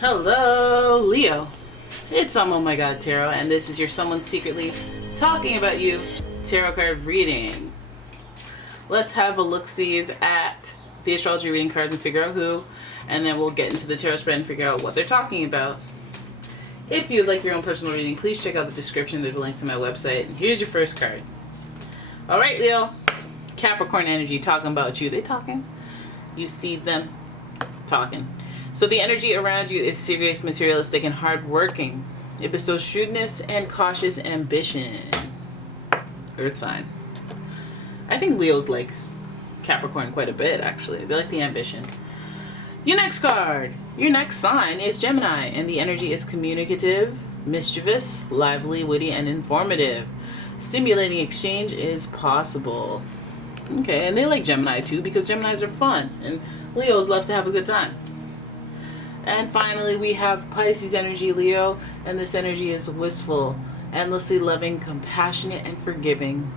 Hello, Leo. It's umomgtarot, and this is your someone secretly talking about you tarot card reading. Let's have a look-sees at the astrology reading cards and figure out who, and then we'll get into the tarot spread and figure out what they're talking about. If you'd like your own personal reading, please check out the description. There's a link to my website. And here's your first card. All right, Leo. Capricorn energy talking about you. They talking. You see them talking. So the energy around you is serious, materialistic, and hardworking. It bestows shrewdness and cautious ambition. Earth sign. I think Leo's like Capricorn quite a bit, actually. They like the ambition. Your next card. Your next sign is Gemini, and the energy is communicative, mischievous, lively, witty, and informative. Stimulating exchange is possible. Okay, and they like Gemini too because Geminis are fun, and Leos love to have a good time. And finally, we have Pisces energy, Leo, and this energy is wistful, endlessly loving, compassionate, and forgiving.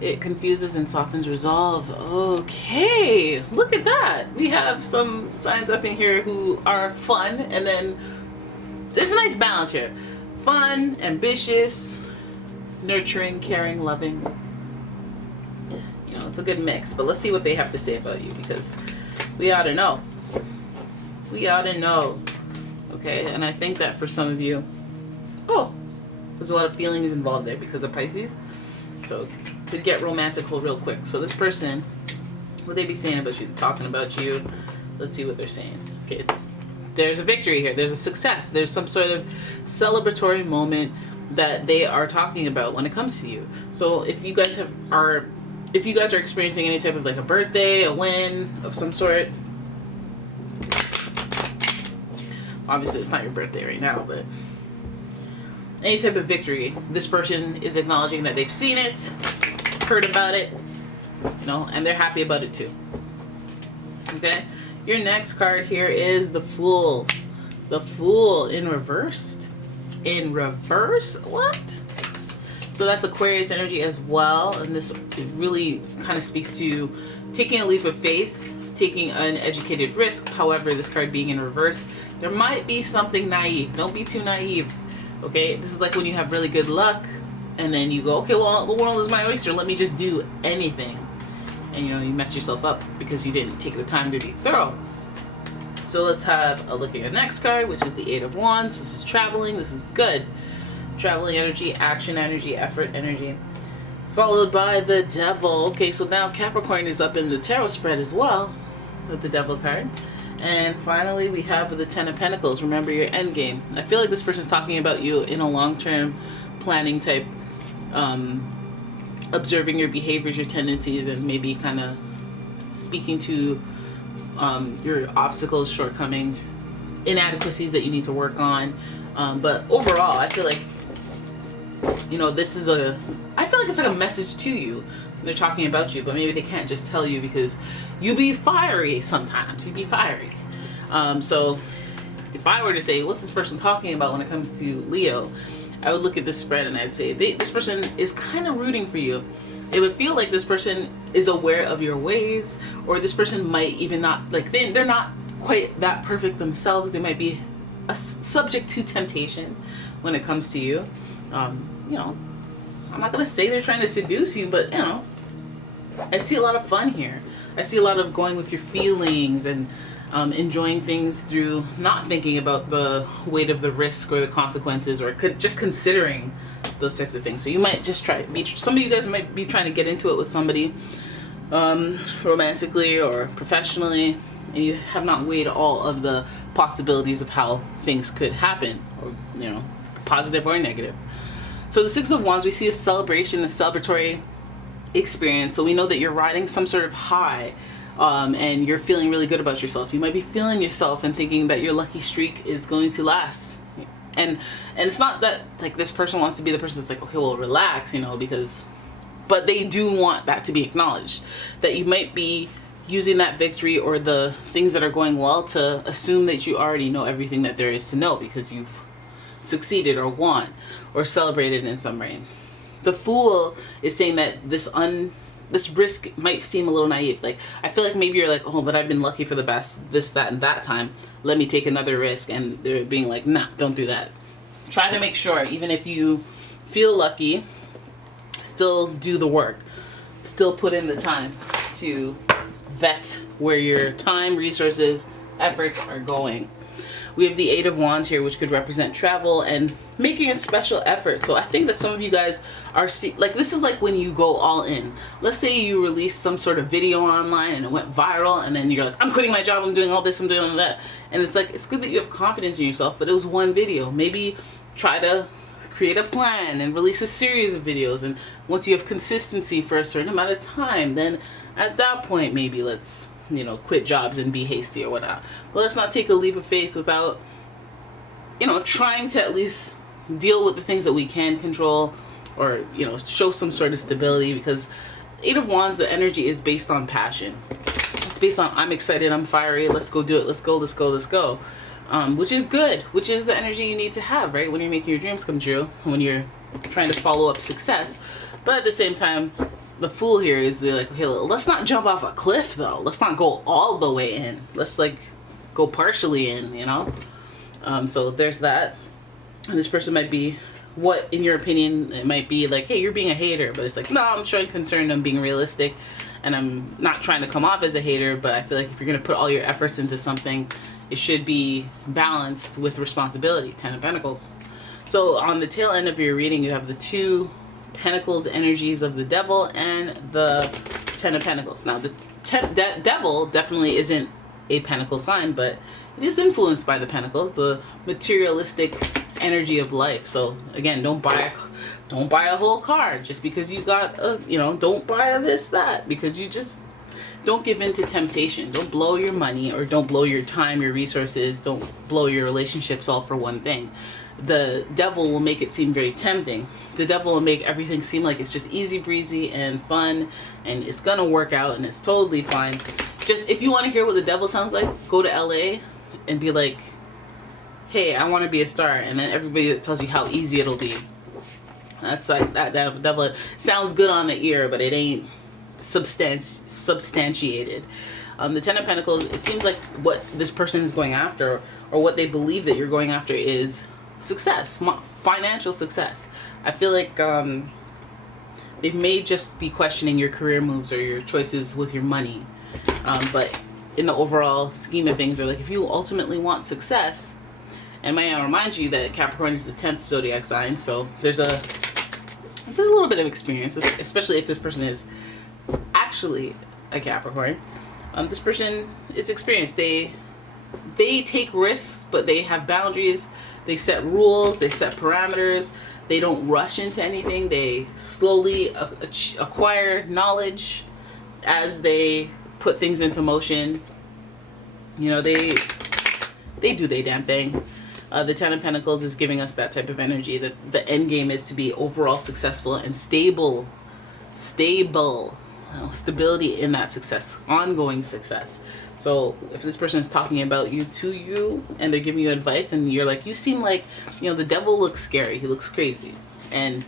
It confuses and softens resolve. Okay, look at that. We have some signs up in here who are fun, and then there's a nice balance here. Fun, ambitious, nurturing, caring, loving. You know, it's a good mix, but let's see what they have to say about you because we ought to know. We ought to know. Okay, and I think that for some of you, there's a lot of feelings involved there because of Pisces. So could get romantical real quick. So this person, what they be saying about you, talking about you, let's see what they're saying. Okay, there's a victory here. There's a success. There's some sort of celebratory moment that they are talking about when it comes to you. So if you guys are experiencing any type of like a birthday, a win of some sort, obviously it's not your birthday right now, but any type of victory, this person is acknowledging that they've seen it, heard about it, you know, and they're happy about it too. Okay, your next card here is the Fool. The Fool in reversed. In reverse? What? So that's Aquarius energy as well, and this really kind of speaks to taking a leap of faith, taking an educated risk. However, this card being in reverse, there might be something naive. Don't be too naive. Okay, this is like when you have really good luck and then you go, okay, well, the world is my oyster, let me just do anything, and you know, you mess yourself up because you didn't take the time to be thorough. So let's have a look at your next card, which is the Eight of Wands. This is traveling. This is good. Traveling energy, action energy, effort energy, followed by the Devil. Okay, so now Capricorn is up in the tarot spread as well with the Devil card. And finally, we have the Ten of Pentacles. Remember your end game. I feel like this person's talking about you in a long-term planning type, observing your behaviors, your tendencies, and maybe kind of speaking to your obstacles, shortcomings, inadequacies that you need to work on. But overall, I feel like, you know, I feel like it's like a message to you. They're talking about you, but maybe they can't just tell you because you be fiery sometimes. You be fiery. So if I were to say, what's this person talking about when it comes to Leo, I would look at this spread and I'd say, this person is kind of rooting for you. It would feel like this person is aware of your ways, or this person might even not, like, they're not quite that perfect themselves. They might be subject to temptation when it comes to you. You know, I'm not going to say they're trying to seduce you, but, you know, I see a lot of fun here. I see a lot of going with your feelings and enjoying things through not thinking about the weight of the risk or the consequences, or just considering those types of things. So you might just some of you guys might be trying to get into it with somebody romantically or professionally, and you have not weighed all of the possibilities of how things could happen, or, you know, positive or negative. So the Six of Wands, we see a celebration, a celebratory experience. So we know that you're riding some sort of high, and you're feeling really good about yourself. You might be feeling yourself and thinking that your lucky streak is going to last. And it's not that like this person wants to be the person that's like, okay, well, relax, you know, but they do want that to be acknowledged, that you might be using that victory or the things that are going well to assume that you already know everything that there is to know because you've succeeded or won or celebrated in some way. The Fool is saying that this this risk might seem a little naive. Like, I feel like maybe you're like, oh, but I've been lucky for the best this, that, and that time. Let me take another risk. And they're being like, nah, don't do that. Try to make sure, even if you feel lucky, still do the work. Still put in the time to vet where your time, resources, efforts are going. We have the Eight of Wands here, which could represent travel and making a special effort. So I think that some of you guys are like, this is like when you go all in. Let's say you release some sort of video online and it went viral, and then you're like, I'm quitting my job, I'm doing all this, I'm doing all that. And it's like, it's good that you have confidence in yourself, but it was one video. Maybe try to create a plan and release a series of videos. And once you have consistency for a certain amount of time, then at that point, maybe let's, you know, quit jobs and be hasty or whatnot. But let's not take a leap of faith without, you know, trying to at least deal with the things that we can control, or, you know, show some sort of stability, because Eight of Wands, the energy is based on passion. It's based on, I'm excited, I'm fiery, let's go do it, let's go, let's go, let's go. Which is good, which is the energy you need to have, right? When you're making your dreams come true, when you're trying to follow up success. But at the same time, the Fool here is like, okay, let's not jump off a cliff though. Let's not go all the way in. Let's like go partially in, you know? So there's that. And this person might be, what in your opinion, it might be like, hey, you're being a hater, but it's like, no, I'm showing concern, I'm being realistic, and I'm not trying to come off as a hater, but I feel like if you're going to put all your efforts into something, it should be balanced with responsibility. 10 of Pentacles. So on the tail end of your reading, you have the 2 Pentacles energies of the Devil and the 10 of Pentacles. Now the Devil definitely isn't a Pentacle sign, but it is influenced by the Pentacles, the materialistic energy of life. So again, don't buy a whole car just because you got a, you know, don't buy a this, that, because you just don't give in to temptation. Don't blow your money, or don't blow your time, your resources, don't blow your relationships all for one thing. The Devil will make it seem very tempting. The Devil will make everything seem like it's just easy breezy and fun, and it's gonna work out, and it's totally fine. Just, if you want to hear what the Devil sounds like, go to LA and be like, hey, I want to be a star, and then everybody tells you how easy it'll be. That's like, that Devil sounds good on the ear, but it ain't substantiated. The 10 of Pentacles, it seems like what this person is going after, or what they believe that you're going after, is success, financial success. I feel like they may just be questioning your career moves or your choices with your money, but in the overall scheme of things, they're like, if you ultimately want success, and may I remind you that Capricorn is the 10th zodiac sign, so there's a little bit of experience, especially if this person is actually a Capricorn. This person is experienced. They take risks, but they have boundaries. They set rules. They set parameters. They don't rush into anything. They slowly acquire knowledge as they put things into motion. You know, they do their damn thing. The 10 of Pentacles is giving us that type of energy, that the end game is to be overall successful and stable, stability in that success, ongoing success. So if this person is talking about you to you, and they're giving you advice, and you're like, you seem like, you know, the Devil looks scary, he looks crazy, and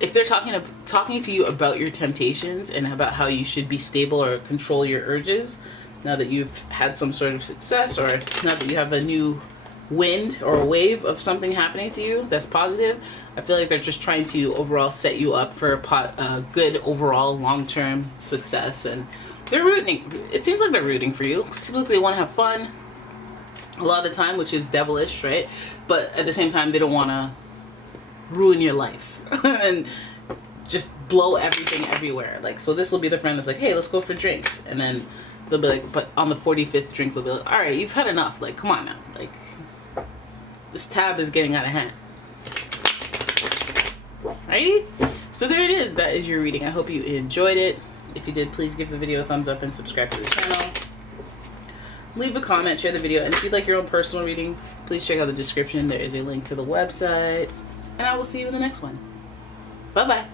if they're talking to you about your temptations and about how you should be stable or control your urges, now that you've had some sort of success, or now that you have a new wind or a wave of something happening to you that's positive, I feel like they're just trying to overall set you up for a good overall long-term success, and they're rooting. It seems like they're rooting for you. It seems like they want to have fun a lot of the time, which is devilish, right? But at the same time, they don't want to ruin your life and just blow everything everywhere. Like, so this will be the friend that's like, hey, let's go for drinks, and then they'll be like, but on the 45th drink, they'll be like, all right, you've had enough. Like, come on now. Like, this tab is getting out of hand. Right? So there it is. That is your reading. I hope you enjoyed it. If you did, please give the video a thumbs up and subscribe to the channel. Leave a comment, share the video, and if you'd like your own personal reading, please check out the description. There is a link to the website, and I will see you in the next one. Bye-bye.